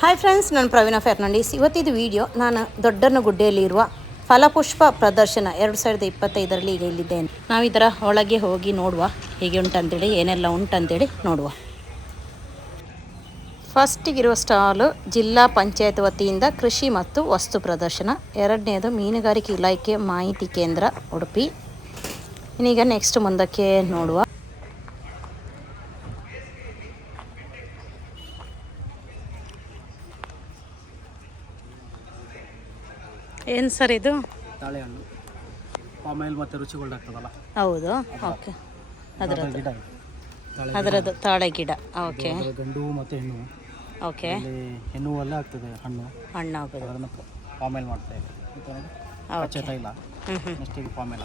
Hi friends ನಾನು Praveen Fernandes. ಇವತ್ತಿದು video ನಾನು ದೊಡ್ಡನ ಗುಡ್ಡೆಯಲ್ಲಿರುವ ಫಲಪುಷ್ಪ ಪ್ರದರ್ಶನ ಎರಡು ಸಾವಿರದ ಇಪ್ಪತ್ತೈದರಲ್ಲಿ ಈಗ ಇಲ್ಲಿದ್ದೇನೆ. ನಾವು ಇದರ ಒಳಗೆ ಹೋಗಿ ನೋಡುವ ಹೇಗೆ ಉಂಟಂತೇಳಿ, ಏನೆಲ್ಲ ಉಂಟಂತೇಳಿ ನೋಡುವ. ಫಸ್ಟಿಗಿರುವ ಸ್ಟಾಲು ಜಿಲ್ಲಾ ಪಂಚಾಯತ್ ವತಿಯಿಂದ ಕೃಷಿ ಮತ್ತು ವಸ್ತು ಪ್ರದರ್ಶನ. ಎರಡನೇದು ಮೀನುಗಾರಿಕೆ ಇಲಾಖೆ ಮಾಹಿತಿ ಕೇಂದ್ರ, ಉಡುಪಿ. ಇನ್ನೀಗ ನೆಕ್ಸ್ಟ್ ಮುಂದಕ್ಕೆ ನೋಡುವ. ಏನು ಸರ್ ಇದು? ತಾಳೆಹಣ್ಣು. ಆಮೇಲೆ ಮತ್ತು ರುಚಿಗೊಳ್ದಾಗ್ತದಲ್ಲ ಹೌದು ಓಕೆ. ಅದರದ್ದು. ಗಿಡ. ತಾಳೆ ಅದರದ್ದು ತಾಳೆ ಗಿಡ ಓಕೆ. ಗಂಡು ಮತ್ತು ಹೆಣ್ಣು. ಓಕೆ. ಹೆಣ್ಣು ಅಲ್ಲ ಆಗ್ತದೆ ಹಣ್ಣು. ಹಣ್ಣಾಗೋದು. ಅದನ್ನು ಪಾಮಾಯಿಲ್ ಮಾಡ್ತಾ ಇದೆ. ತೈಲ ನೆಕ್ಸ್ಟ್ ಇದು ಪಾಮಾಯಿಲ್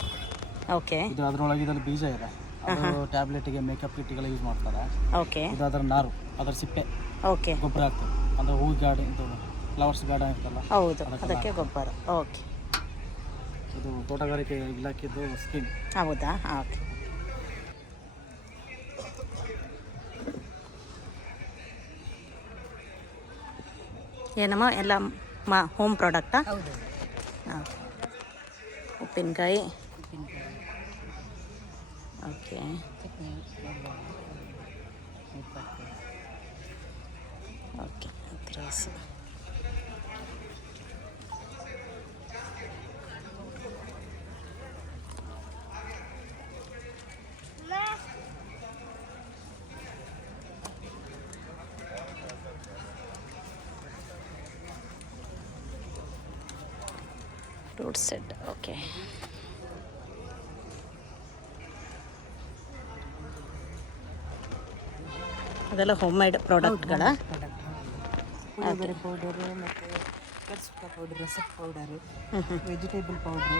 ಓಕೆ. ಇದು ಅದರೊಳಗೆ ಇದರಲ್ಲಿ ಬೀಜ ಇದೆ. ಅದು ಟ್ಯಾಬ್ಲೆಟಿಗೆ ಮೇಕಪ್ ಕಿಟ್ಗೆಲ್ಲ ಯೂಸ್ ಮಾಡ್ತಾರೆ. ಓಕೆ. ಇದು ಅದರ ನಾರು ಅದರ ಸಿಪ್ಪೆ. ಓಕೆ. ಗೊಬ್ಬರ ಆಗ್ತದೆ. ಅಂದರೆ ಹೂ ಗಾಡಿ ಫ್ಲವರ್ಸ್ ಗಾರ್ಡನ್ ಇರ್ತಲ್ಲ ಹೌದು ಅದಕ್ಕೆ ಗೊಬ್ಬರ. ಓಕೆ ಇದು ತೋಟಗಾರಿಕೆ ಇಲಾಖೆದು ಸ್ಕೀಮ್ ಹೌದಾ? ಓಕೆ ಏನಮ್ಮ? ಎಲ್ಲ ಮಾ ಹೋಮ್ ಪ್ರಾಡಕ್ಟಾ ಹಾಂ. ಉಪ್ಪಿನಕಾಯಿ. Okay okay fruit set okay. ಅದೆಲ್ಲ ಹೋಮ್ ಮೇಡ್ ಪ್ರಾಡಕ್ಟ್ಗಳ ಪೌಡರು ಮತ್ತು ಕರ್ಸುಕ powder ರಸಕ್ powder vegetable powder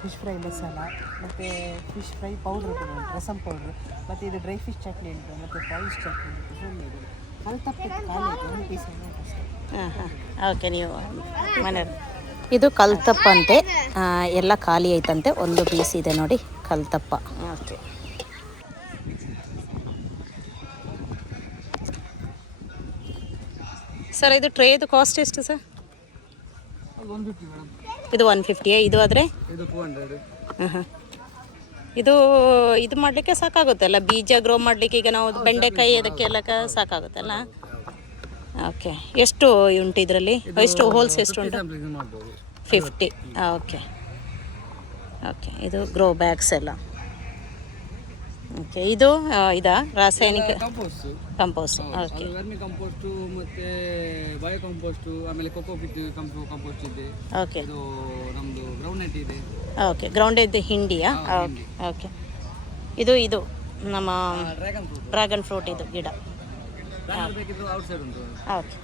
fish fry masala ಮತ್ತು ಫಿಶ್ ಫ್ರೈ ಪೌಡ್ರ್ ಕೂಡ ಉಂಟು ರಸಮ್ ಪೌಡ್ರು ಮತ್ತು ಇದು ಡ್ರೈ ಫಿಶ್ ಚಟ್ನಿ ಉಂಟು ಮತ್ತು ಪ್ರೈಸ್ ಚಟ್ನಿ ಉಂಟು ಹೋಮ್ ಮೇಡ್ ಅಲ್ಲಿ ತಪ್ಪು ಖಾಲಿ ಆಯಿತು ಒಂದು ಪೀಸ್ ಅಷ್ಟೇ. ಹಾಂ ಹಾಂ ಓಕೆ ನೀವು ಮನೆಯಲ್ಲಿ. ಇದು ಕಲ್ತಪ್ಪ ಅಂತೆ. ಎಲ್ಲ ಖಾಲಿ ಐತಂತೆ. ಒಂದು ಪೀಸ್ ಇದೆ ನೋಡಿ ಕಲ್ತಪ್ಪ. ಓಕೆ. ಸರ್ ಇದು ಟ್ರೇದು ಕಾಸ್ಟ್ ಎಷ್ಟು ಸರ್? ಇದು ಒನ್ ಫಿಫ್ಟಿಯಾ ಇದು ಆದರೆ? ಇದು ಹಾಂ ಹಾಂ ಇದು ಇದು ಮಾಡಲಿಕ್ಕೆ ಸಾಕಾಗುತ್ತಲ್ಲ ಬೀಜ ಗ್ರೋ ಮಾಡಲಿಕ್ಕೆ ಈಗ ನಾವು ಬೆಂಡೆಕಾಯಿ ಅದಕ್ಕೆಲ್ಲ ಸಾಕಾಗುತ್ತಲ್ಲ? ಓಕೆ. ಎಷ್ಟು ಉಂಟು ಇದರಲ್ಲಿ? ಎಷ್ಟು ಹೋಲ್ಸ್ ಎಷ್ಟು ಉಂಟು? Fifty okay. ಓಕೆ. ಇದು ಗ್ರೋ ಬ್ಯಾಗ್ಸ್ ಎಲ್ಲ. ಓಕೆ. ಇದು ಇದಾ? ರಾಸಾಯನಿಕ ಕಂಪೋಸ್ಟು ಓಕೆ. ಕಂಪೋಸ್ಟು ಮತ್ತು ಬಯೋ ಕಂಪೋಸ್ಟು ಆಮೇಲೆ ಕೊಕ್ಕೋ ಕಂಪೋಸ್ಟ್ ಇದೆ. ಓಕೆ. ಇದು ನಮ್ಮದು ಗ್ರೌಂಡ್ ಇದೆ. ಓಕೆ. ಗ್ರೌಂಡ್ ಇದು ಹಿಂಡಿಯಾ ಓಕೆ. ಓಕೆ. ಇದು ಇದು ನಮ್ಮ ಡ್ರ್ಯಾಗನ್ ಫ್ರೂಟ್ ಡ್ರ್ಯಾಗನ್ ಫ್ರೂಟ್ ಇದು ಗಿಡ ಡ್ರ್ಯಾಗನ್ ಬೇಕಿದ್ದು ಔಟ್ ಸೈಡ್ ಉಂಟು ಓಕೆ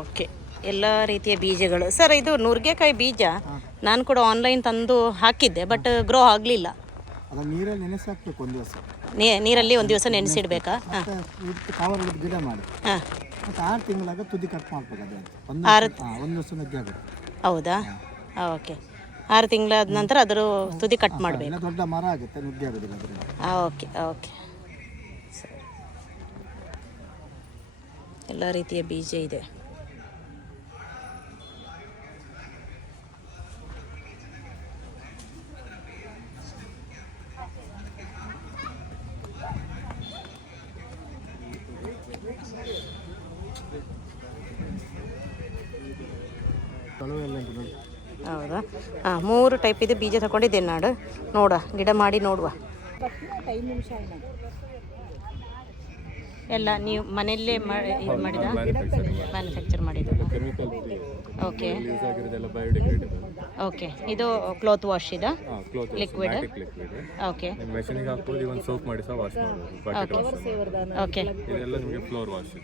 ಓಕೆ ಎಲ್ಲ ರೀತಿಯ ಬೀಜಗಳು. ಸರ್ ಇದು ನುರ್ಗೆಕಾಯಿ ಬೀಜ ನಾನು ಕೂಡ ಆನ್ಲೈನ್ ತಂದು ಹಾಕಿದ್ದೆ ಬಟ್ ಗ್ರೋ ಆಗಲಿಲ್ಲ. ಅದನ್ನು ನೀರಲ್ಲಿ ಒಂದ್ ಒಂದು ದಿವಸ. ನೀರಲ್ಲಿ ಒಂದು ದಿವಸ ನೆನೆಸಿಡ್ಬೇಕಾ? ಕವರ್ ಗಿಡ ಮಾಡಿ. ಮತ್ತು ಆರು ತಿಂಗಳಾಗ ತುದಿ ಕಟ್ ಮಾಡ್ಬೇಕು ಅದೇ ಒಂದು ಆರು ಒಂದು ವರ್ಷ ನುಗ್ಗೆ ಆಗುತ್ತೆ. ಹೌದಾ? ಓಕೆ ಆರು ತಿಂಗಳಾದ ನಂತರ ಅದರ ತುದಿ ಕಟ್ ಮಾಡಬೇಕು. ದೊಡ್ಡ ಮರ ಆಗುತ್ತೆ ನುಗ್ಗೆ ಆಗೋದಿಲ್ಲ ಓಕೆ ಓಕೆ ಸರಿ ಎಲ್ಲ ರೀತಿಯ ಬೀಜ ಇದೆ. ನೋಡಿ. ಹೌದಾ? ಹಾಂ ಮೂರು ಟೈಪ್ ಇದೆ ಬೀಜ ತಗೊಂಡಿದ್ದೇನೆ ನಾಡು. ನೋಡುವ, ಗಿಡ ಮಾಡಿ ನೋಡುವ. ಎಲ್ಲ ನೀವು ಮನೆಯಲ್ಲೇ ಮಾಡಿ ಇದು ಮಾಡಿದ? ಮ್ಯಾನುಫ್ಯಾಕ್ಚರ್ ಮಾಡಿದ ಓಕೆ ಯೂಸ್ ಆಗಿರೋದೆಲ್ಲ ಬಯೋಡಿಗ್ರೇಡಬಲ್ ಓಕೆ ಇದು ಕ್ಲೋತ್ ವಾಶ್ ಇದಾ? ಲಿಕ್ವಿಡ್ ಓಕೆ ಮೆಷಿನಿಗೆ ಹಾಕ್ಬೋದು ಇವನ್ ಸೋಪ್ ಮಾಡಿ ಸಹ ವಾಶ್ ಮಾಡ್ಬೋದು ಓಕೆ ಇದೆಲ್ಲ ನಿಮಗೆ ಫ್ಲೋರ್ ವಾಶ್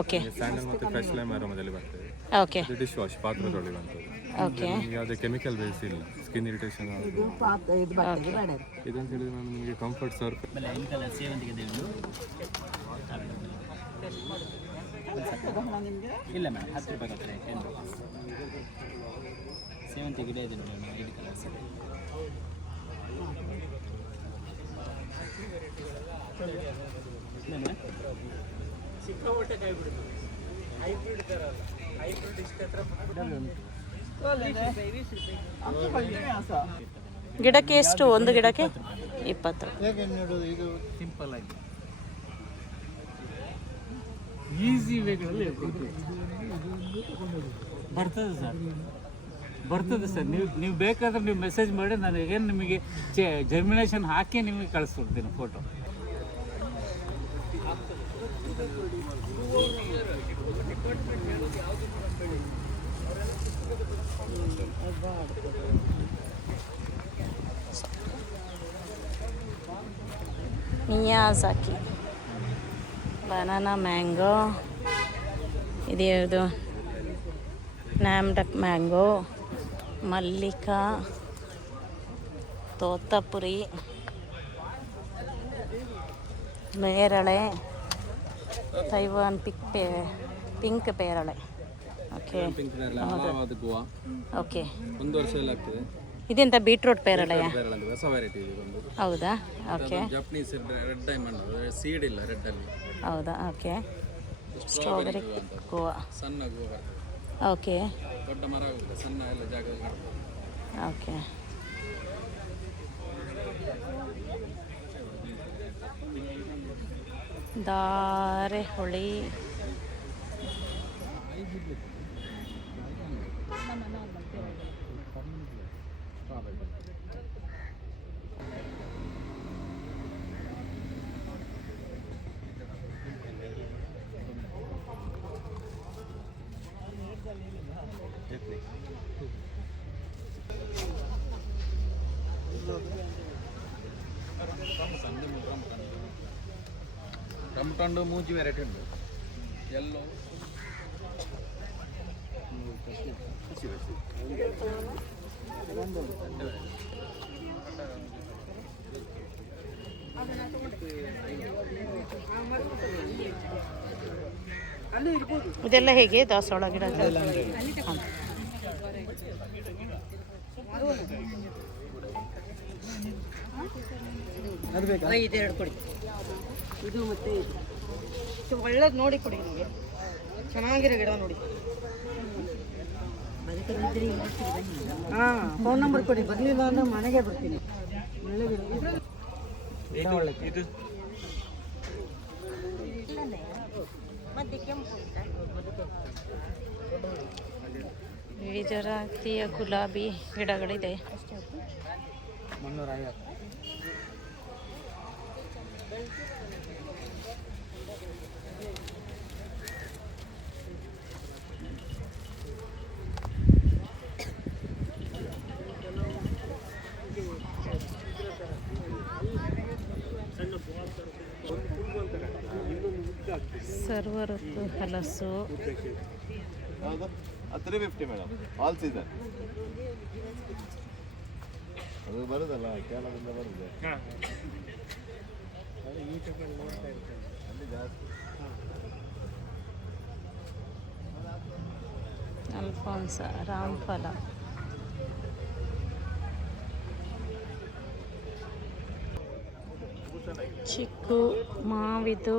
ಓಕೆ ಸ್ಯಾಂಡಲ್ ಮತ್ತು ಫ್ರೆಶ್ ಲೈಮ್ ಆರಾಮದಲ್ಲಿ ಬರ್ತದೆ. ಓಕೆ ಡಿಶ್ ವಾಶ್ ಪಾತ್ರೆ ತೊಳೆಯುವಂಥದ್ದು ಓಕೆ ಯಾವುದೇ ಕೆಮಿಕಲ್ ಬೇಸ್ ಇಲ್ಲ. ಸ್ಕಿನ್ ಇರಿಟೇಷನ್ ಆಗೋದು ಇದು ಬಟ್ಟೆಗೆ ಬೇಡ. ಇದಂತ ಹೇಳಿದ್ರೆ ನಾನು ನಿಮಗೆ ಕಂಫರ್ಟ್ ಸರ್ಫ್ ಆಮೇಲೆ ಐದು ಕಲರ್ ಸೇವಂತಿಗೆ ದೇವರು ಇಲ್ಲ ಮೇಡಮ್ ಹತ್ತು ರೂಪಾಯಿ ಕೊಟ್ಟರೆ ಸೇವಂತಿಗೆ ಗಿಡ ಇದೆ ನೋಡಿ ಐದು ಕಲರ್ಸ್ ಇದೆ. ಇಲ್ಲ ಮೇಡಮ್ ಬಿಡುತ್ತೆ ಗಿಡಕ್ಕೆ ಎಷ್ಟು? ಒಂದು ಗಿಡಕ್ಕೆ? ಇಪ್ಪತ್ತು ಹೇಗೆ ನೋಡೋದು? ಇದು ಸಿಂಪಲ್ ಆಗಿ. ಈಸಿ ವೇಗಳಲ್ಲಿ ಬರ್ತದೆ ಸರ್. ಬರ್ತದೆ ಸರ್. ನೀವು ನೀವು ಬೇಕಾದ್ರೆ ನೀವು ಮೆಸೇಜ್ ಮಾಡಿ ನಾನು ಏನು ನಿಮಗೆ ಜರ್ಮಿನೇಷನ್ ಹಾಕಿ ನಿಮಗೆ ಕಳಿಸ್ಕೊಡ್ತೀನಿ ಫೋಟೋ ಮಿಯಾಜಾಕಿ ಬನಾನಾ ಮ್ಯಾಂಗೋ ಇದು ಯಾವುದು ನ್ಯಾಮ್ಡಕ್ ಮ್ಯಾಂಗೋ ಮಲ್ಲಿಕಾ. ತೋತಪುರಿ. ನೇರಳೆ ತೈವಾನ್ ಪಿಕ್ ಪೇ ಪಿಂಕ್ ಪೇರಳೆ ಓಕೆ ಓಕೆ ಒಂದು ವರ್ಷ ಎಲ್ಲ ಆಗ್ತದೆ. ಇದೆಂತ ಬೀಟ್ರೂಟ್ ಪೇರಳೆಯ ಹೊಸ ವೆರೈಟಿ ಹೌದಾ? Okay Japanese red diamond seed ಇಲ್ಲ ರೆಡ್ ಅಲ್ಲಿ. ಹೌದಾ? ಓಕೆ. Strawberry guava. ಸಣ್ಣ ಗೋವಾ ಓಕೆ. ದೊಡ್ಡ ಮರ ಸಣ್ಣ ಎಲ್ಲ ದಾರೆ ನಡ್ಬೋದು ದಾರೆಹೊಳಿ ರಮ್ಟಂಡು ಮೂಜಿ ವೆರೈಟಿ ಉಂಟು. ಎಲ್ಲೋ. ಇದೆಲ್ಲ ಹೇಗೆ? ದಾಸವಾಳ ಗಿಡ ಇದೆರಡು ಕೊಡಿ. ಇದು ಮತ್ತೆ ಇದು. ಒಳ್ಳೇದು ನೋಡಿ ಕೊಡಿ ನಿಮಗೆ. ಚೆನ್ನಾಗಿರೋ ಗಿಡ ನೋಡಿ. ಹಾಂ ಫೋನ್ ನಂಬರ್ ಕೊಡಿ. ಬರಲಿಲ್ಲ ಅಂದ್ರೆ ಮನೆಗೆ ಬರ್ತೀನಿ. ಒಳ್ಳೆ ಗಿಡ. ವಿವಿಧ ರೀತಿಯ ಗುಲಾಬಿ ಗಿಡಗಳಿದೆ. ಹಲಸು three fifty madam all season ಅದು ಬರುದಲ್ಲ ಕೇರಳದಿಂದ ಬರುದು. ಅಲ್ಫಾನ್ಸ ಜಾಸ್ತಿ. ಫಲ ರಾಮ್ಫಲ. ಚಿಕ್ಕು ಮಾವಿದು.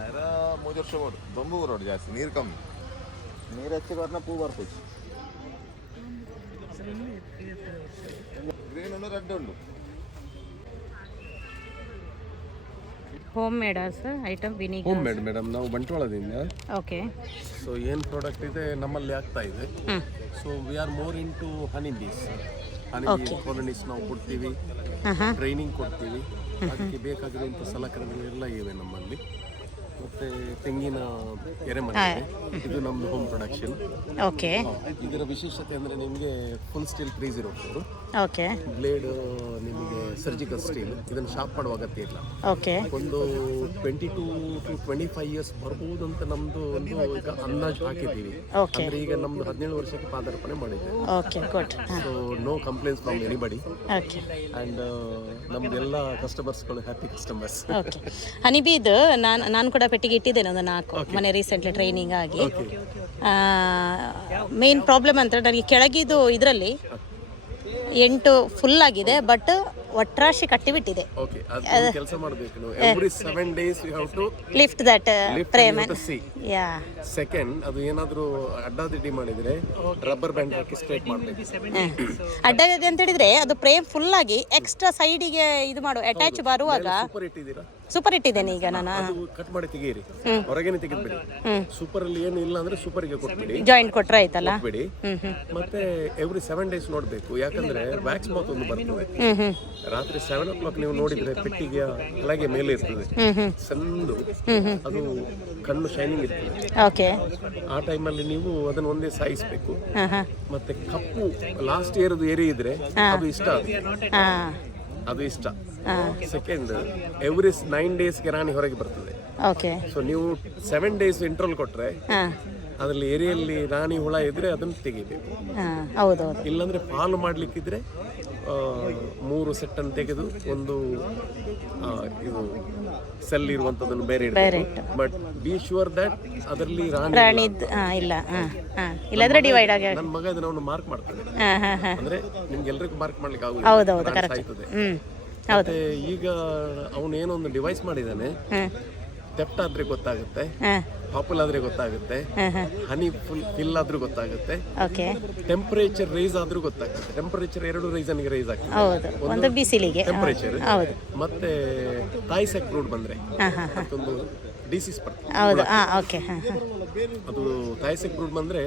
ಆಯ್ರ ಮೂರು ವರ್ಷ ಮಾಡು ದೊಂಬು ರೋಡ್ ಜಾಸ್ತಿ ನೀರು ಕಮ್ಮಿ. ನೀರು ಹೆಚ್ಚಿ ಬರ್ನ ಪೂ ಬರ್ತದೆ ಗ್ರೀನ್ ಉಂಡು ರೆಡ್ ಉಂಡು. Home ಮೇಡಾ sir item home made madam ನಾವು ಬಂಟ್ವಾಳದಿಂದ. ಓಕೆ ಸೊ ಏನು ಪ್ರಾಡಕ್ಟ್ ಇದೆ? ನಮ್ಮಲ್ಲಿ ಆಗ್ತಾ ಇದೆ. So we are more in to honey bees honey. Colonies ನಾವು ಕೊಡ್ತೀವಿ. ಟ್ರೈನಿಂಗ್ ಕೊಡ್ತೀವಿ. ಅದಕ್ಕೆ ಬೇಕಾಗಿರುವಂಥ ಸಲಕರಣೆಗಳೆಲ್ಲ ಇವೆ ನಮ್ಮಲ್ಲಿ. ಮತ್ತೆ ತೆಂಗಿನ ಎರೆಮನೆ ಇದೆ. ನಮ್ದು ಹೋಮ್ ಪ್ರೊಡಕ್ಷನ್ ಓಕೆ ಇದರ ವಿಶೇಷತೆ ಅಂದ್ರೆ ನಿಮಗೆ full steel three zero four okay blade ನಿಮಗೆ ಸರ್ಜಿಕಲ್ ಸ್ಟೀಲ್ ಇದನ್ನು ಶಾಪ್ ಮಾಡುವ ಅಗತ್ಯ ಇಲ್ಲ. ಓಕೆ ಒಂದು twenty two two twenty five years ಬರ್ಬೋದು ಅಂತ ನಮ್ದು ಒಂದು ಈಗ ಅಂದಾಜು ಹಾಕಿದ್ದೀವಿ. ಅಂದ್ರೆ ಈಗ ನಮ್ದು ಹದಿನೇಳು ವರ್ಷಕ್ಕೆ ಪಾದಾರ್ಪಣೆ ಮಾಡಿದ್ದೇವೆ okay good so no complaints from anybody okay and ನಮ್ದೆಲ್ಲ ಕಸ್ಟಮರ್ಸ್ಗಳು ಹ್ಯಾಪಿ ಕಸ್ಟಮರ್ಸ್ ಓಕೆ ಹನಿಬೀದು ನಾನು ನಾನು ಕೂಡ ಪೆಟ್ಟಿಗೆ ಇಟ್ಟಿದ್ದೇನೆ ಒಂದು ನಾಲ್ಕು ಮನೆ ರೀಸೆಂಟ್ಲಿ ಟ್ರೈನಿಂಗ್ ಆಗಿ. ಮೇನ್ ಪ್ರಾಬ್ಲಮ್ ಅಂತ ನನಗೆ ಕೆಳಗಿದು ಇದರಲ್ಲಿ ಎಂಟು ಫುಲ್ ಆಗಿದೆ ಬಟ್ ಒಟ್ರಾಶಿ ಕಟ್ಟಿಬಿಟ್ಟಿದೆ ಓಕೆ ಅದು ಕೆಲಸ ಮಾಡಬೇಕು ನೀವು. Every seven days you have to lift that frame yeah second ಅದು ಏನಾದರೂ ಅಡ್ಡಾದಿಡ್ಡಿ ಮಾಡಿದ್ರೆ ರಬ್ಬರ್ ಬ್ಯಾಂಡ್ ಹಾಕಿ ಸ್ಟ್ರೈಟ್ ಮಾಡಬೇಕು. ಅಡ್ಡ ಇದೆ ಅಂತ ಹೇಳಿದ್ರೆ ಅದು ಪ್ರೇಮ್ ಫುಲ್ ಆಗಿ ಎಕ್ಸ್ಟ್ರಾ ಸೈಡಿಗೆ ಇದು ಮಾಡು ಅಟ್ಯಾಚ್ ಬರುವಾಗ ಸೂಪರ್ ಇಟ್ಟಿದ್ದೇನೆ ಈಗ ನಾನು. ಕಟ್ ಮಾಡಿ ತೆಗೀರಿ ಹೊರಗೇನೆ ತೆಗೆದ್ಬಿಡಿ. ಸೂಪರ್ ಅಲ್ಲಿ ಏನು ಇಲ್ಲ ಅಂದ್ರೆ ಸೂಪರ್ಗೆ ಕೊಟ್ಬಿಡಿ. ಜಾಯಿಂಟ್ ಕೊಟ್ರೆ ಆಯ್ತಲ್ಲ? ಬಿಡಿ ಮತ್ತೆ ಎವ್ರಿ ಸೆವೆನ್ ಡೇಸ್ ನೋಡಬೇಕು. ಯಾಕಂದ್ರೆ ವ್ಯಾಕ್ಸ್ ಮಾತ್ ಒಂದು ಬರ್ತದೆ. ರಾತ್ರಿ ಸೆವೆನ್ ಓ ಕ್ಲಾಕ್ ನೀವು ನೋಡಿದ್ರೆ ಪೆಟ್ಟಿಗೆಯ ಕೆಳಗೆ ಮೇಲೆ ಇರ್ತದೆ. ಸಣ್ಣದು ಅದು ಕಣ್ಣು ಶೈನಿಂಗ್ ಇರ್ತದೆ. ಓಕೆ ಆ ಟೈಮಲ್ಲಿ ನೀವು ಅದನ್ನ ಒಂದೇ ಸಾಯಿಸ್ಬೇಕು. ಮತ್ತೆ ಕಪ್ಪು ಲಾಸ್ಟ್ ಇಯರ್ದು ಏರಿ ಇದ್ರೆ ಅದು ಇಷ್ಟ ಅದು ಇಷ್ಟ. ಸೆಕೆಂಡ್ ಎವ್ರಿ ನೈನ್ ಡೇಸ್ಗೆ ರಾಣಿ ಹೊರಗೆ ಬರ್ತದೆ. ಓಕೆ ಸೊ ನೀವು ಸೆವೆನ್ ಡೇಸ್ ಇಂಟ್ರೋಲ್ ಕೊಟ್ರೆ ಅದರಲ್ಲಿ ಏರಿಯಲ್ಲಿ ರಾಣಿ ಹುಳ ಇದ್ರೆ ಅದನ್ನ ತೆಗಿಬೇಕು. ಹೌದೌದು. ಇಲ್ಲಾಂದ್ರೆ ಪಾಲು ಮಾಡ್ಲಿಕ್ಕಿದ್ರೆ ಮೂರು ಸೆಟ್ ಅನ್ನು ತೆಗೆದು ಒಂದು ಇದು ಸೆಲ್ ಇರುವಂತದನ್ನು ಬೇರೆ ಬಟ್ ಬಿ ಶೂರ್ ದಟ್ ಅದರಲ್ಲಿ ರಾಣಿ ಇಲ್ಲ. ಇಲ್ಲಾಂದ್ರೆ ಡಿವೈಡ್ ಆಗಿ ನನ್ನ ಮಗ ಇದನ್ನ ಅವನು ಮಾರ್ಕ್ ಮಾಡ್ತಾನೆ. ಅಂದ್ರೆ ನಿಮ್ಗೆ ಎಲ್ರಿಗೂ ಮಾರ್ಕ್ ಮಾಡ್ಲಿಕ್ಕೆ ಆಗುದಿಲ್ಲ ಹೌದೌದು ಕರೆಕ್ಟ್ ಹೌದು. ಮತ್ತೆ ಈಗ ಅವನು ಏನೋ ಒಂದು ಡಿವೈಸ್ ಮಾಡಿದಾನೆ. ತೆಪ್ಟ್ ಆದ್ರೆ ಗೊತ್ತಾಗುತ್ತೆ. ಪಾಪುಲ್ ಆದ್ರೆ ಗೊತ್ತಾಗುತ್ತೆ. ಹನಿ ಫುಲ್ ಫಿಲ್ ಆದ್ರೂ ಗೊತ್ತಾಗುತ್ತೆ. ಓಕೆ. ಟೆಂಪರೇಚರ್ ರೈಸ್ ಆದ್ರೂ ಗೊತ್ತಾಗುತ್ತೆ. ಟೆಂಪರೇಚರ್ ಎರಡು ರೀಸನ್ಗೆ ರೈಸ್ ಆಗ್ತದೆ. ಹೌದು. ಒಂದು ಬಿಸಿಲಿಗೆ. ಟೆಂಪರೇಚರ್ ಮತ್ತೆ ಮತ್ತೆ ತಾಯ್ಸೆಕ್ ರೂಡ್ ಬಂದ್ರೆ. ಮತ್ತೊಂದು ಡಿಸೀಸ್ ಬರ್ತದೆ. ಅದು ತಾಯಿ ಸೆಕ್ ರೂಡ್ ಬಂದ್ರೆ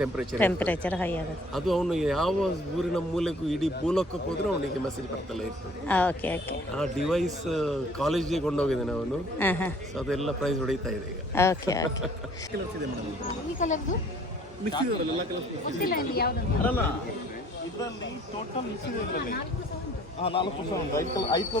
ಟೆಂಪರೇಚರ್ ಟೆಂಪರೇಚರ್ ಹೈ ಆಗುತ್ತೆ. ಅದು ಅವನು ಯಾವ ಊರಿನ ಮೂಲಕ್ಕೂ ಇಡೀ ಭೂಲೋಕಕ್ಕೆ ಹೋದ್ರೆ ಅವನಿಗೆ ಮೆಸೇಜ್ ಬರ್ತಲ್ಲ ಇರ್ತದೆ. ಓಕೆ ಓಕೆ ಆ ಡಿವೈಸ್ ಕಾಲೇಜಿಗೆ ಕೊಂಡೋಗಿದ್ದಾನೆ ಅವನು. ಸೊ ಅದೆಲ್ಲ ಪ್ರೈಸ್ ಹೊಡಿತಾ ಇದೆ ಈಗ. ಓಕೆ ಓಕೆ ಈ ಕಲರ್ದು ಗೊತ್ತಿಲ್ಲ ಇಲ್ಲಿ ಯಾವ್ದು ಇದರಲ್ಲಿ ಟೋಟಲ್ ಮಿಕ್ಸ್ ಇದೆ ಇದರಲ್ಲಿ ಹಾಂ ನಾಲ್ಕು ವರ್ಷ ಉಂಟು ಐದು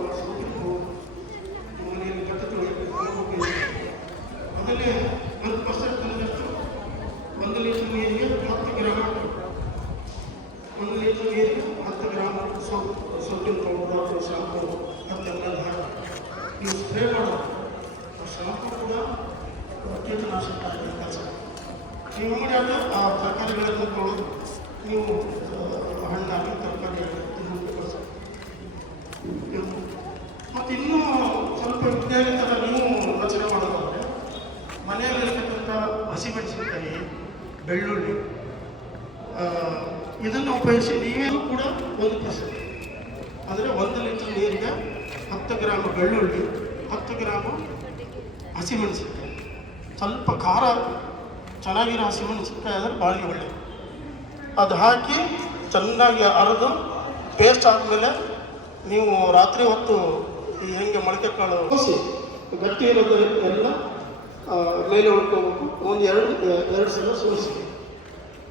ಮಾಡಿದಾಗ ಆ ತರಕಾರಿಗಳನ್ನು ತೊಳೆದು ನೀವು ಹಣ್ಣಾಗಿ ತರಕಾರಿಗಳನ್ನು ಮತ್ತು ಇನ್ನೂ ಸ್ವಲ್ಪ ವಿದ್ಯಾರ್ಥಿಗಳ ನೀವು ರಚನೆ ಮಾಡೋದಾದರೆ ಮನೆಯಲ್ಲಿರ್ತಕ್ಕಂಥ ಹಸಿಮೆಣಸಿನಕಾಯಿ ಬೆಳ್ಳುಳ್ಳಿ ಇದನ್ನು ಉಪಯೋಗಿಸಿ ನೀವೇ ಕೂಡ ಒಂದು ಪರ್ಸೆಂಟ್ ಅಂದರೆ ಒಂದು ಲೀಟರ್ ನೀರಿಗೆ ಹತ್ತು ಗ್ರಾಮ್ ಬೆಳ್ಳುಳ್ಳಿ, ಹತ್ತು ಗ್ರಾಮು ಹಸಿಮೆಣಸಿನಕಾಯಿ ಸ್ವಲ್ಪ ಖಾರ ಚೆನ್ನಾಗಿರೋ ಹಸಿಮೆಣಸಿನಕಾಯಿ ಆದರೆ ಭಾಳ ಒಳ್ಳೆಯದು ಅದು ಹಾಕಿ ಚೆನ್ನಾಗಿ ಅರೆದು ಪೇಸ್ಟ್ ಆದಮೇಲೆ ನೀವು ರಾತ್ರಿ ಹೊತ್ತು ಈ ಹೆಂಗೆ ಮೊಳಕೆ ಕಾಳು ಹಸಿ ಗಟ್ಟಿ ಇರೋದು ಎಲ್ಲ ಮೇಲೆ ಉಳ್ಕೋಬೇಕು ಒಂದು ಎರಡು ಎರಡು ಸಲ ಸೋಸಿ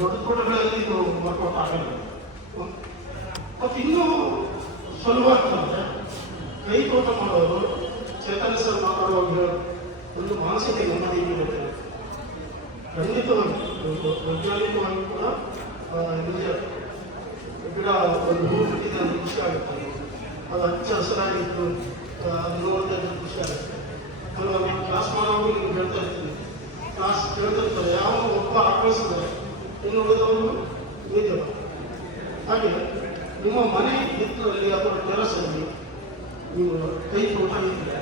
ದೊಡ್ಡ ತೋಟಗಳಲ್ಲಿ ಇದು ವರ್ಕೌಟ್ ಆಗಲ್ಲ ಮತ್ತು ಇನ್ನೂ ಸುಲಭ ಕೈ ತೋಟ ಮಾಡೋರು, ಚೇತನ ಸರ್ ಮಾತಾಡುವಾಗ ಒಂದು ಮಾನಸಿಕ ನೆಮ್ಮದಿ ಇರುತ್ತೆ. ಖಂಡಿತವಾಗಿ ವೈಜ್ಞಾನಿಕವಾಗಿ ಕೂಡ ನಿಜ ಗಿಡ ಒಂದು ಹೂ ಬಿಟ್ಟಿದೆ ಅಂತ ಖುಷಿ ಆಗುತ್ತೆ. ಅದು ಹಚ್ಚ ಹಸಿರಾಗಿತ್ತು ಅದು ನೋಡಿದ್ರೆ ಖುಷಿ ಆಗುತ್ತೆ. ಅಲ್ವಾ ಕ್ಲಾಸ್ ಮಾಡುವಾಗ ನೀವು ಹೇಳ್ತಾ ಇರ್ತೀನಿ. ಕ್ಲಾಸ್ ಕೇಳ್ತಿರ್ತಾರೆ. ಯಾವ ಒಬ್ಬ ಆಕಳಿಸಿದ್ರೆ ಇನ್ನು ಉಳಿದವರು. ವೇದ್ಯವ ಹಾಗೆ ನಿಮ್ಮ ಮನೆ ಹಿತ್ತಲಲ್ಲಿ ಅಥವಾ ಟೆರಸಲ್ಲಿ ನೀವು ಕೈ ತೋಟ ಇದ್ದರೆ?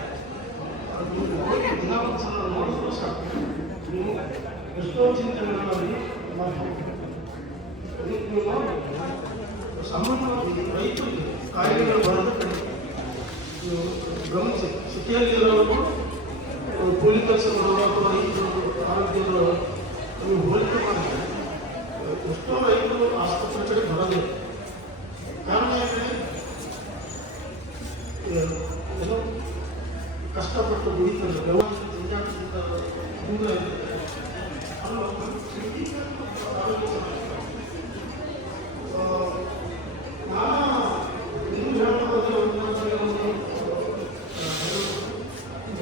ಅದು ನೀವು ಹೋಗಿ ದಿನ ಒಂದ್ಸಲ ನೋಡಿದ್ರು ಸಾಕು ನೀವು ಎಷ್ಟೋ ಚಿಂತನೆಗಳಲ್ಲಿ ನೀವು ಸಾಮಾನ್ಯವಾಗಿ ರೈತರಿಗೆ ಕಾಯಿಲೆಗಳು ಬರದ ಕಡೆ ನೀವು ಗಮನಿಸಿ. ಸಿಟಿಯಲ್ಲಿರೋರು ಕೂಲಿ ಕೆಲಸ ಮಾಡುವ ಅಥವಾ ರೈತರು ಆರೋಗ್ಯದ ನೀವು ಹೋಲಿಕೆ ಮಾಡಿದ್ರೆ ಎಷ್ಟೋ ರೈತರು ಆಸ್ಪತ್ರೆ ಕಡೆ ಬರೋದಿಲ್ಲ ಕಾರಣ ಏನಂದರೆ ಏನೋ ಕಷ್ಟಪಟ್ಟು ದುಡಿತಾರೆ ವ್ಯವಹಾರ ತಿಂಗಾಟದಿಂದ ದೂರ ಇರ್ತಾರೆ ಅಲ್ವಾ? ಆರೋಗ್ಯ ಸಮಸ್ಯೆ. ಆ, ನಾನು ಇನ್ನೂ ಹೇಳ್ಬೋದ್ರೆ ಒಂದೊಂದ್ಸರಿ ಒಂದು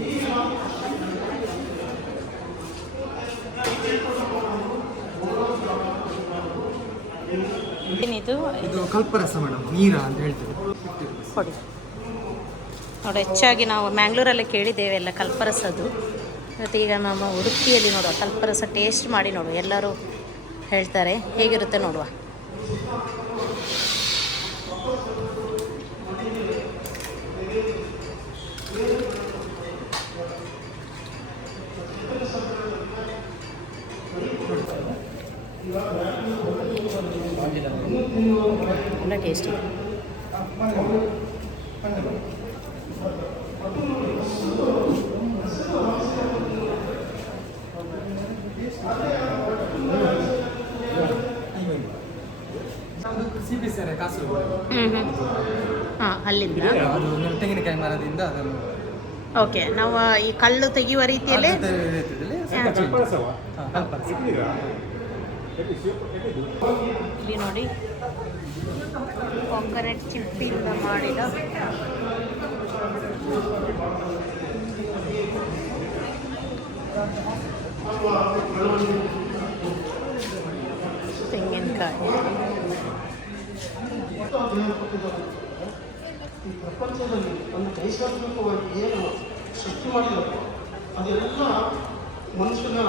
ಈಗ ಏನಿದು ಇದು ಮೇಡಮ್ ಅಂತ ಹೇಳ್ತೀವಿ. ಕೊಡಿ. ನೋಡಿ ಹೆಚ್ಚಾಗಿ ನಾವು ಮ್ಯಾಂಗ್ಳೂರಲ್ಲೇ ಕೇಳಿದ್ದೇವೆ ಎಲ್ಲ ಕಲ್ಪರಸದು ಮತ್ತು ಈಗ ನಮ್ಮ ಉಡುಪಿಯಲ್ಲಿ ನೋಡುವ ಕಲ್ಪರಸ ಟೇಸ್ಟ್ ಮಾಡಿ ನೋಡುವ ಎಲ್ಲರೂ ಹೇಳ್ತಾರೆ ಹೇಗಿರುತ್ತೆ ನೋಡುವ. ಒಳ್ಳೆ ಟೇಸ್ಟಿ ಹಾಂ ಅಲ್ಲಿಂದ? ಅದು ತೆಂಗಿನಕಾಯಿ ಮರದಿಂದ ಅದನ್ನು ಓಕೆ ನಾವು ಈ ಕಲ್ಲು ತೆಗೆಯುವ ರೀತಿಯಲ್ಲೇ ಇಲ್ಲಿ ನೋಡಿ, ಕೊಕೊನಟ್ ಚಿಪ್ಪಿಂದ ಮಾಡಿದ ತೆಂಗಿನಕಾಯಿ. ಈ ಪ್ರಪಂಚದಲ್ಲಿ ಒಂದು ನೈಸರ್ಗಿಕವಾಗಿ ಏನು ಸೃಷ್ಟಿ ಮಾಡಿರೋ ಅದೆಲ್ಲ ಮನುಷ್ಯನ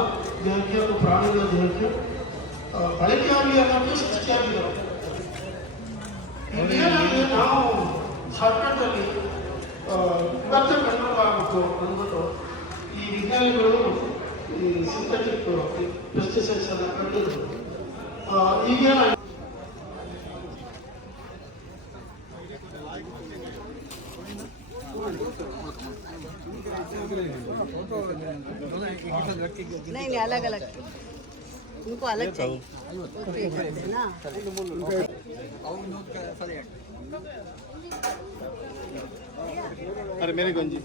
ದೇಹಕ್ಕೆ ಅಥವಾ ಪ್ರಾಣಿಗಳ ದೇಹಕ್ಕೆ ಬಳಕೆ ಆಗಲಿ ಅನ್ನೋದು ಸೃಷ್ಟಿಯಾಗಿದ್ದಾವೆ ಇದೇನಾಗಿದೆ ನಾವು ಶಾರ್ಟ್ಕಟ್ಟಲ್ಲಿ ಇವತ್ತೇ ಕಂಟ್ರೋಲ್ ಆಗಬೇಕು ಅಂದ್ಬಿಟ್ಟು ಈ ವಿಜ್ಞಾನಿಗಳು ಈ ಸಿಂಥೆಟಿಕ್ ಪೆಸ್ಟಿಸೈಡ್ಸ್ ಅನ್ನು ಕಂಡಿದ್ರು ಈಗೇನಾಗಿದೆ नहीं नहीं अलग अलग उनको अलग चाहिए ना ಅರೆ ಮೇರೆ ಗಂಜಿ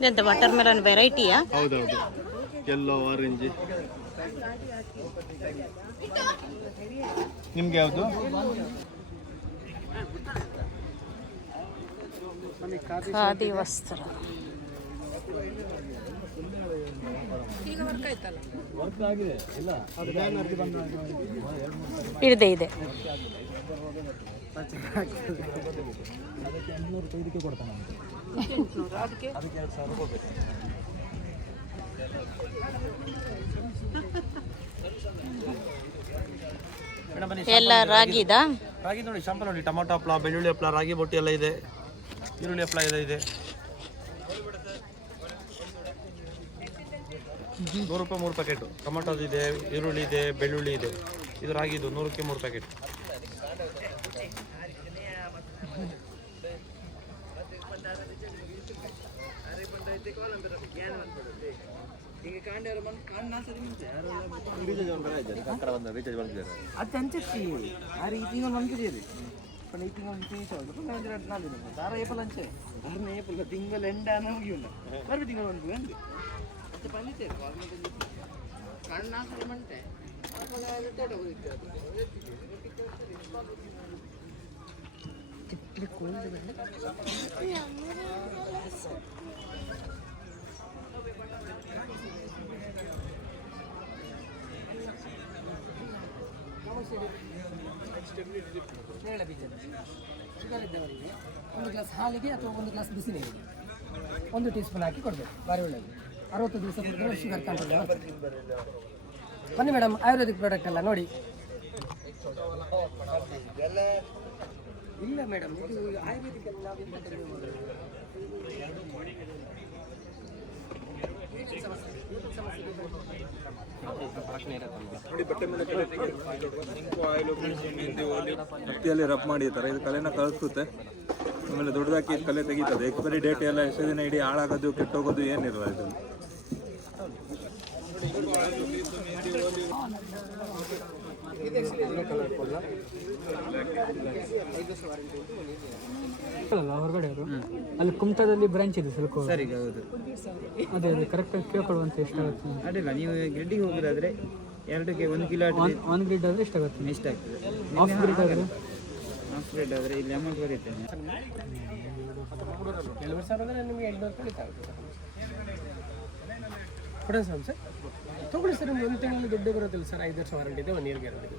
ಎಂತ ವಾಟರ್ ಮೆಲನ್ ವೆರೈಟಿಯಾ ಹೌದೌದು ಎಲ್ಲೋ ಆರೆಂಜ್ ನಿಮ್ಗೆ ಯಾವುದು ಖಾದಿ ವಸ್ತ್ರ ಇದೆ. ಇದೆ ಎಲ್ಲ ರಾಗಿದಾ ರಾಗಿ ನೋಡಿ ಸಂಪಲ್ ನೋಡಿ. ಟೊಮೊಟೊ ಹಪ್ಪಳ ಬೆಳ್ಳುಳ್ಳಿ ಹಪ್ಪಳ ರಾಗಿ ಬೊಟ್ಟಿ ಎಲ್ಲ ಇದೆ. ಈರುಳ್ಳಿ ಹಪ್ಪಳ ಎಲ್ಲ ಇದೆ. ನೂರು ರೂಪಾಯಿ ಮೂರು ಪ್ಯಾಕೆಟು ಟೊಮೊಟೊದು ಇದೆ ಈರುಳ್ಳಿ ಇದೆ ಬೆಳ್ಳುಳ್ಳಿ ಇದೆ ಇದು ರಾಗಿದು ನೂರಕ್ಕೆ ಮೂರು ಪ್ಯಾಕೆಟ್ ಏಪಲ್ ಅಂಚೆ ಆರನೇ ಏಪಲ್ ತಿಂಗಳು ಎಂಡ ಮುಗಿಯುಂಡ ಬರಬೇಕು ತಿಂಗಳು ಒಂದು ನೇರಳೆ ಬೀಜ ಶುಗರ್ ಇದ್ದವರಿಗೆ ಒಂದು ಗ್ಲಾಸ್ ಹಾಲಿಗೆ ಅಥವಾ ಒಂದು ಗ್ಲಾಸ್ ಬಿಸಿ ನೀರಿಗೆ ಒಂದು ಟೀ ಸ್ಪೂನ್ ಹಾಕಿ ಕೊಡಬೇಕು. ಭಾರಿ ಒಳ್ಳೆಯದು. ಅರವತ್ತು ದಿವಸ ಶುಗರ್ ಕಂಟ್ರೋಲ್ ಬನ್ನಿ ಮೇಡಮ್ ಆಯುರ್ವೇದಿಕ್ ಪ್ರಾಡಕ್ಟ್ ಅಲ್ಲ ನೋಡಿ. ಇಲ್ಲ ಮೇಡಮ್ ಇದು ಆಯುರ್ವೇದಿಕ್? ಹತ್ತಿಯಲ್ಲಿ ರಬ್ ಮಾಡಿ ಥರ ಇದು ಕಲೆನ ಕಳಿಸುತ್ತೆ. ಆಮೇಲೆ ದೊಡ್ಡದಾಗಿ ಕಲೆ ತೆಗಿತದೆ. ಎಕ್ಸ್ಪೈರಿ ಡೇಟ್ ಎಲ್ಲ ಎಷ್ಟು ದಿನ ಇಡೀ ಹಾಳಾಗೋದು, ಕೆಟ್ಟೋಗೋದು ಏನಿರಲ್ಲ ಇದರಲ್ಲಿ. ಅಲ್ಲ ಹೊರಗಡೆ ಅವರು. ಅಲ್ಲಿ ಕುಮಟದಲ್ಲಿ ಬ್ರಾಂಚ್ ಇದೆ ಸ್ವಲ್ಪ ಸರಿ ಹೌದು. ಅದೇ ಅದೇ ಕರೆಕ್ಟಾಗಿ ಕೇಳ್ಕೊಳ್ಳುವಂತ ಎಷ್ಟಾಗುತ್ತೆ ಅಡ್ಡಿಲ್ಲ ನೀವು ಗ್ರಿಡ್ಡಿಗೆ ಹೋಗೋದಾದ್ರೆ ಎರಡಕ್ಕೆ ಒಂದು ಕಿಲೋ ಒಂದು ಗ್ರಿಡ್ ಆದರೆ ಎಷ್ಟಾಗುತ್ತೆ ಎಷ್ಟಾಗ್ತದೆ ಆಫ್ ಗ್ರಿಡ್ ಆದರೆ? ಆಫ್ ಗ್ರಿಡ್ ಆದರೆ ಇಲ್ಲಿ ಅಮೌಂಟ್ ಬರುತ್ತೆ ಕೊಡೋಣ ಸರ್. ತೊಗೊಳ್ಳಿ ಸರ್ ನಿಮ್ಗೆ ಒಂದು ತಿಂಗಳಲ್ಲಿ ದುಡ್ಡು ಬರೋದಿಲ್ಲ ಸರ್ ಐದು ವರ್ಷ ವಾರಂಟಿ ಇದೆ ಒನ್ ಇಯರ್ ಗ್ಯಾರಂಟಿ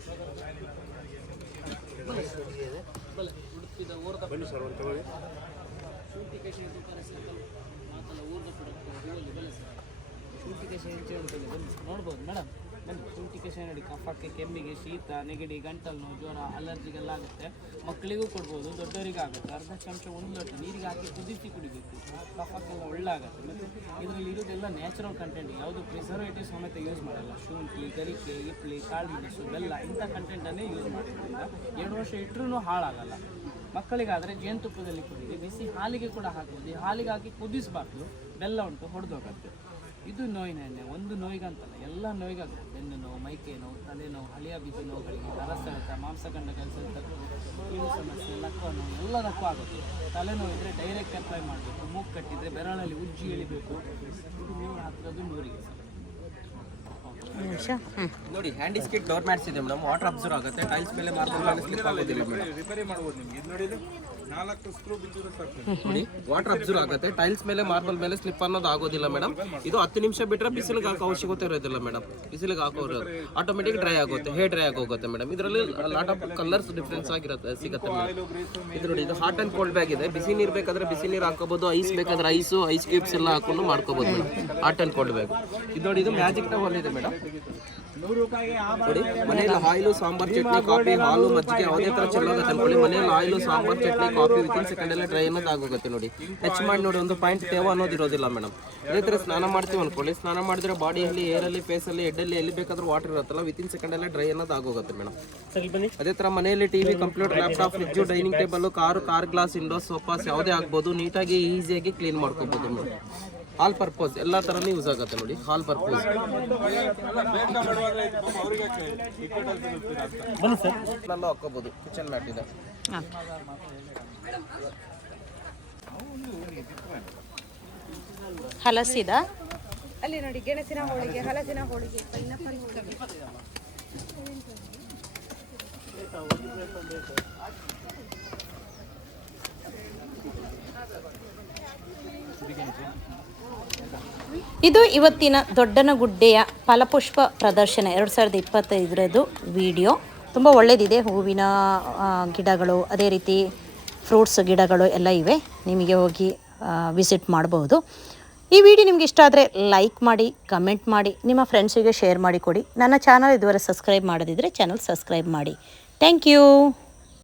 ನೋಡ್ಬೋದು ಮೇಡಮ್ ಶುಂಠಿ ಕಫಕ್ಕೆ, ಕೆಮ್ಮಿಗೆ ಶೀತ, ನೆಗಡಿ, ಗಂಟಲು ನೋವು, ಜ್ವರ ಅಲರ್ಜಿಗೆಲ್ಲ ಆಗುತ್ತೆ. ಮಕ್ಕಳಿಗೂ ಕೊಡ್ಬೋದು ದೊಡ್ಡವರಿಗೆ ಆಗುತ್ತೆ ಅರ್ಧ ಚಮಚ, ಒಂದು ಲೋಟ ನೀರಿಗೆ ಹಾಕಿ ಕುದಿಸಿ ಕುಡಿಬೇಕು. ಕಫಕ್ಕೆಲ್ಲ ಒಳ್ಳೆ ಆಗುತ್ತೆ ಮತ್ತು ಇದರಲ್ಲಿ ಇರೋದೆಲ್ಲ ನ್ಯಾಚುರಲ್ ಕಂಟೆಂಟ್ ಯಾವುದು ಪ್ರಿಸರ್ವೇಟಿವ್ ಸಮೇತ ಯೂಸ್ ಮಾಡಲ್ಲ. ಶುಂಠಿ, ಗರಿಕೆ ಇಪ್ಲಿ ಕಾಳುಮೆಣಸು ಬೆಲ್ಲ, ಇಂಥ ಕಂಟೆಂಟನ್ನೇ ಯೂಸ್ ಮಾಡೋದ್ರಿಂದ ಎರಡು ವರ್ಷ ಇಟ್ಟರೂ ಹಾಳಾಗಲ್ಲ. ಮಕ್ಕಳಿಗಾದರೆ ಜೇನುತುಪ್ಪದಲ್ಲಿ ಕುಡಿದು ಬಿಸಿ ಹಾಲಿಗೆ ಕೂಡ ಹಾಕ್ಬೋದು. ಹಾಲಿಗೆ ಹಾಕಿ ಕುದಿಸಬಾರ್ದು, ಬೆಲ್ಲ ಉಂಟು, ಹೊಡೆದೋಗತ್ತೆ. ಇದು ಎಣ್ಣೆ ಒಂದು ನೋಯಿಗಂತಲ್ಲ ಎಲ್ಲ ನೋವಿಗಾಗುತ್ತೆ ಬೆನ್ನು ನೋವು ಮೈಕೈ ನೋವು ತಲೆನೋವು ಹಳೆಯ ಬಿಸಿ ನೋವುಗಳಿಗೆ ನರಸೆಳೆತ ಮಾಂಸಖಂಡ ಕೆಲಸ ಕೀಳು ಸಮಸ್ಯೆ ಲಕ್ವ ನೋವು ಎಲ್ಲದಕ್ಕೂ ಆಗುತ್ತೆ ತಲೆನೋವು ಇದ್ದರೆ ಡೈರೆಕ್ಟ್ ಅಪ್ಲೈ ಮಾಡಬೇಕು. ಮೂಗು ಕಟ್ಟಿದರೆ ಬೆರಳಲ್ಲಿ ಉಜ್ಜಿ ಎಳಿಬೇಕು. ಇದು ನೀವು ಹಾಕಿರೋದು ನೂರಿಗೆ ಸರ್ ನೋಡಿ ಹ್ಯಾಂಡಿ ಸ್ಕಿಟ್ ಡೋರ್ ಮ್ಯಾಟ್ಸ್ ಇದೆ ಮೇಡಮ್. ವಾಟರ್ ಅಬ್ಸರ್ವ್ ಆಗುತ್ತೆ. ಟೈಲ್ಸ್ ಮೇಲೆ ಮಾರ್ಬಲ್ ಮೇಲೆ ಸ್ಲಿಪ್ ಆಗೋದಿಲ್ಲ ಮೇಡಮ್. ರಿಪೇರಿ ಮಾಡ್ಬೋದು ನಿಮ್ಗೆ. ಇದು ನೋಡಿ ನೋಡಿ ವಾಟರ್ ಅಬ್ಸರ್ವ್ ಆಗುತ್ತೆ. ಟೈಲ್ಸ್ ಮೇಲೆ ಮಾರ್ಬಲ್ ಮೇಲೆ ಸ್ಲಿಪ್ ಅನ್ನೋದು ಆಗೋದಿಲ್ಲ ಮೇಡಮ್ ಇದು ಹತ್ತು ನಿಮಿಷ ಬಿಟ್ಟರೆ ಬಿಸಿಲಿಗೆ ಹಾಕೋ ಅವಶ್ಯಕತೆ ಇರೋದಿಲ್ಲ ಮೇಡಮ್ ಬಿಸಿಲಿಗೆ ಹಾಕೋರು ಆಟೋಮೆಟಿಕ್ ಡ್ರೈ ಆಗುತ್ತೆ. ಹೇ ಡ್ರೈ ಆಗೋಗುತ್ತೆ ಮೇಡಮ್ ಇದರಲ್ಲಿ ಲಾಟ್ ಆಫ್ ಕಲರ್ಸ್ ಡಿಫ್ರೆನ್ಸ್ ಆಗಿರುತ್ತೆ, ಸಿಗುತ್ತೆ ಇದು ನೋಡಿ, ಇದು ಹಾಟ್ ಅಂಡ್ ಕೋಲ್ಡ್ ಬ್ಯಾಗ್ ಇದೆ. ಬಿಸಿ ನೀರು ಬೇಕಾದ್ರೆ ಬಿಸಿ ನೀರು ಹಾಕೋಬಹುದು ಐಸ್ ಬೇಕಾದ್ರೆ ಐಸು ಐಸ್ ಕ್ಯೂಬ್ಸ್ ಎಲ್ಲ ಹಾಕೊಂಡು ಮಾಡ್ಕೋಬಹುದು madam hot and cold bag ಇದು ನೋಡಿ, ಇದು ಮ್ಯಾಜಿಕ್ ಟವಲ್ ಇದೆ ಮೇಡಮ್ ಮನೆಯಲ್ಲಿ ಆಯಿಲು ಸಾಂಬಾರ್ ಚಟ್ನಿ ಕಾಫಿ ಹಾಲು ಮಜ್ಜಿಗೆ ಯಾವುದೇ ತರ ಚೆಲ್ಲೋಗುತ್ತೆ ತಂದ್ಕೊಳ್ಳಿ ಮನೆಯಲ್ಲಿ oil sambar chutney coffee within second ಎಲ್ಲ ಡ್ರೈ ಅನ್ನೋದು ಆಗೋಗುತ್ತೆ ನೋಡಿ. ಟಚ್ ಮಾಡಿ ನೋಡಿ ಒಂದು ಪಾಯಿಂಟ್ ತೇವ ಅನ್ನೋದು ಇರೋದಿಲ್ಲ ಮೇಡಮ್ ಅದೇ ಥರ ಸ್ನಾನ ಮಾಡ್ತೀವಿ ಅನ್ಕೊಳ್ಳಿ. ಸ್ನಾನ ಮಾಡಿದ್ರೆ ಬಾಡಿಯಲ್ಲಿ ಏರಲ್ಲಿ ಫೇಸಲ್ಲಿ ಹೆಡ್ಡಲ್ಲಿ ಎಲ್ಲಿ ಬೇಕಾದ್ರೂ ವಾಟರ್ ಇರುತ್ತಲ್ಲ ವಿತಿನ್ ಸೆಕೆಂಡ್ ಎಲ್ಲ ಡ್ರೈ ಅನ್ನೋದು ಆಗೋಗುತ್ತೆ ಮೇಡಮ್ ಅದೇ ಥರ ಮನೆಯಲ್ಲಿ TV computer laptop fridge dining table car car glass window sofas ಯಾವುದೇ ಆಗ್ಬೋದು. ನೀಟಾಗಿ ಈಸಿಯಾಗಿ ಕ್ಲೀನ್ ಮಾಡ್ಕೋಬಹುದು ಮೇಡಮ್ ಹಾಲ್ ಪರ್ಪೋಸ್ ಎಲ್ಲ ಥರನೂ ಯೂಸ್ ಆಗುತ್ತೆ ನೋಡಿ ಹಾಲ್ ಪರ್ಪೋಸ್. ಬನ್ನಿ ಸರ್. ಎಲ್ಲ ಹಾಕೋಬಹುದು ಕಿಚನ್ ಮ್ಯಾಟ್ ಇದೆ. ಹಲಸಿದ ಅಲ್ಲಿ ನೋಡಿ ಗೆಣಸಿನ ಹೋಳಿಗೆ ಹಲಸಿನ ಹೋಳಿಗೆ ಪೈನಾಪಲ್ ಹೋಳಿಗೆ. ಇದು ಇವತ್ತಿನ ದೊಡ್ಡನಗುಡ್ಡೆಯ ಫಲಪುಷ್ಪ ಪ್ರದರ್ಶನ, ಎರಡು ಸಾವಿರದ ಇಪ್ಪತ್ತೈದರದ್ದು ವಿಡಿಯೋ ತುಂಬ ಒಳ್ಳೆಯದಿದೆ ಹೂವಿನ ಗಿಡಗಳು, ಅದೇ ರೀತಿ ಫ್ರೂಟ್ಸ್ ಗಿಡಗಳು ಎಲ್ಲ ಇವೆ. ನಿಮಗೆ ಹೋಗಿ ವಿಸಿಟ್ ಮಾಡ್ಬೋದು. ಈ ವಿಡಿಯೋ ನಿಮ್ಗೆ ಇಷ್ಟ ಆದರೆ ಲೈಕ್ ಮಾಡಿ ಕಮೆಂಟ್ ಮಾಡಿ, ನಿಮ್ಮ ಫ್ರೆಂಡ್ಸಿಗೆ ಶೇರ್ ಮಾಡಿ ಕೊಡಿ. ನನ್ನ ಚಾನಲ್ ಇದುವರೆ ಸಬ್ಸ್ಕ್ರೈಬ್ ಮಾಡದಿದ್ದರೆ ಚಾನಲ್ ಸಬ್ಸ್ಕ್ರೈಬ್ ಮಾಡಿ. Thank you